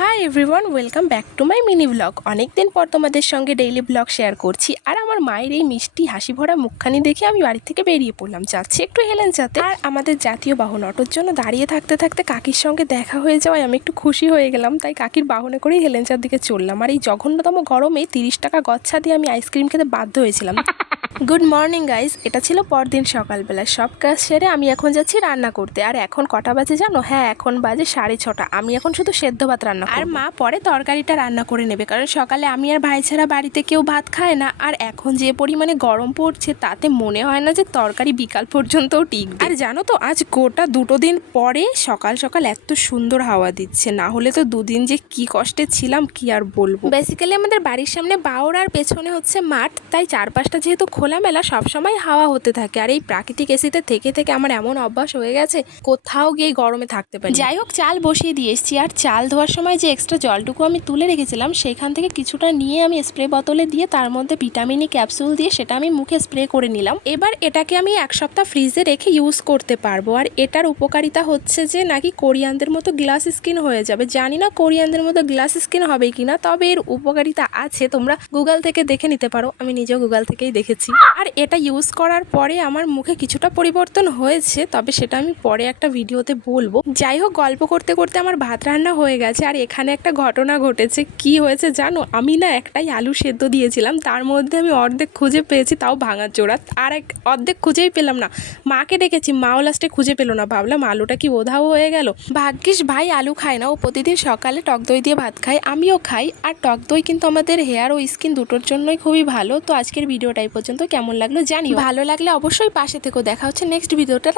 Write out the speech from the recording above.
Hi everyone, welcome back to my mini blog. অনেক দিন পর তোমাদের সঙ্গে ডেইলি ব্লগ শেয়ার করছি। আর আমার মায়ের এই মিষ্টি হাসি ভরা মুখখানি দেখে আমি বাড়ি থেকে বেরিয়ে পড়লাম, যাচ্ছি একটু হেলেঞ্চাতে। আর আমাদের জাতীয় বাহন অটোর জন্য দাঁড়িয়ে থাকতে থাকতে কাকির সঙ্গে দেখা হয়ে যাওয়ায় আমি একটু খুশি হয়ে গেলাম, তাই কাকির বাহনে করেই হেলেঞ্চার দিকে চললাম। আর এই জঘন্যতম গরমে 30 টাকা গচ্ছা দিয়ে আমি আইসক্রিম খেতে বাধ্য হয়েছিলাম। গুড মর্নিং গাইজ, এটা ছিল পরদিন সকালবেলা। সব কাজ সেরে আমি এখন যাচ্ছি রান্না করতে। আর এখন কটা বাজে জানো? হ্যাঁ, এখন বাজে 6:30। আমি এখন শুধু সেদ্ধ ভাত রান্না করব। আর মা পরে তরকারিটা রান্না করে নেবে, কারণ সকালে আমি আর ভাই ছাড়া বাড়িতে কেউ ভাত খায় না। আর এখন যে পরিমাণে গরম পড়ছে তাতে মনে হয় না যে তরকারি বিকাল পর্যন্তও টিকবে। আর জানো তো, আজ গোটা 2 দিন পরে সকাল সকাল এত সুন্দর হাওয়া দিচ্ছে, না হলে তো 2 দিন যে কি কষ্টে ছিলাম কি আর বলবো। বেসিক্যালি আমাদের বাড়ির সামনে বাওর আর পেছনে হচ্ছে মাঠ, তাই চারপাশটা যেহেতু খোলামেলা সবসময় হাওয়া হতে থাকে। আর এই প্রাকৃতিক এসিতে থেকে থেকে আমার এমন অভ্যাস হয়ে গেছে, কোথাও গিয়ে গরমে থাকতে পারি। যাই হোক, চাল বসিয়ে দিয়ে এসেছি। আর চাল ধোয়ার সময় যে এক্সট্রা জলটুকু আমি তুলে রেখেছিলাম, সেখান থেকে কিছুটা নিয়ে আমি স্প্রে বোতলে দিয়ে তার মধ্যে ভিটামিন ই ক্যাপসুল দিয়ে সেটা আমি মুখে স্প্রে করে নিলাম। এবার এটাকে আমি 1 সপ্তাহ ফ্রিজে রেখে ইউজ করতে পারবো। আর এটার উপকারিতা হচ্ছে যে নাকি কোরিয়ানদের মতো গ্লাস স্কিন হয়ে যাবে। জানি না কোরিয়ানদের মতো গ্লাস স্কিন হবে কিনা, তবে এর উপকারিতা আছে। তোমরা গুগল থেকে দেখে নিতে পারো, আমি নিজেও গুগল থেকেই দেখেছি। আর এটা ইউজ করার পরে আমার মুখে কিছুটা পরিবর্তন হয়েছে, তবে সেটা আমি পরে একটা ভিডিওতে বলবো। যাই হোক, গল্প করতে করতে আমার ভাত রান্না হয়ে গেছে। আর এখানে একটা ঘটনা ঘটেছে। কি হয়েছে জানো? আমি না একটাই আলু সেদ্ধ দিয়েছিলাম, তার মধ্যে আমি অর্ধেক খুঁজে পেয়েছি, তাও ভাঙার জোড়া। আর অর্ধেক খুঁজেই পেলাম না। মাকে ডেকেছি, মাও লাস্টে খুঁজে পেলো না। ভাবলাম আলুটা কি ওধাও হয়ে গেল। ভাগ্যিস ভাই আলু খায় না, ও প্রতিদিন সকালে টক দই দিয়ে ভাত খায়, আমিও খাই। আর টক দই কিন্তু আমাদের হেয়ার ও স্কিন দুটোর জন্যই খুবই ভালো। তো আজকের ভিডিওটা এই পর্যন্ত। কেমন লাগলো জানিও, ভালো লাগলে অবশ্যই পাশে থেকো। দেখা হচ্ছে নেক্সট ভিডিওটা।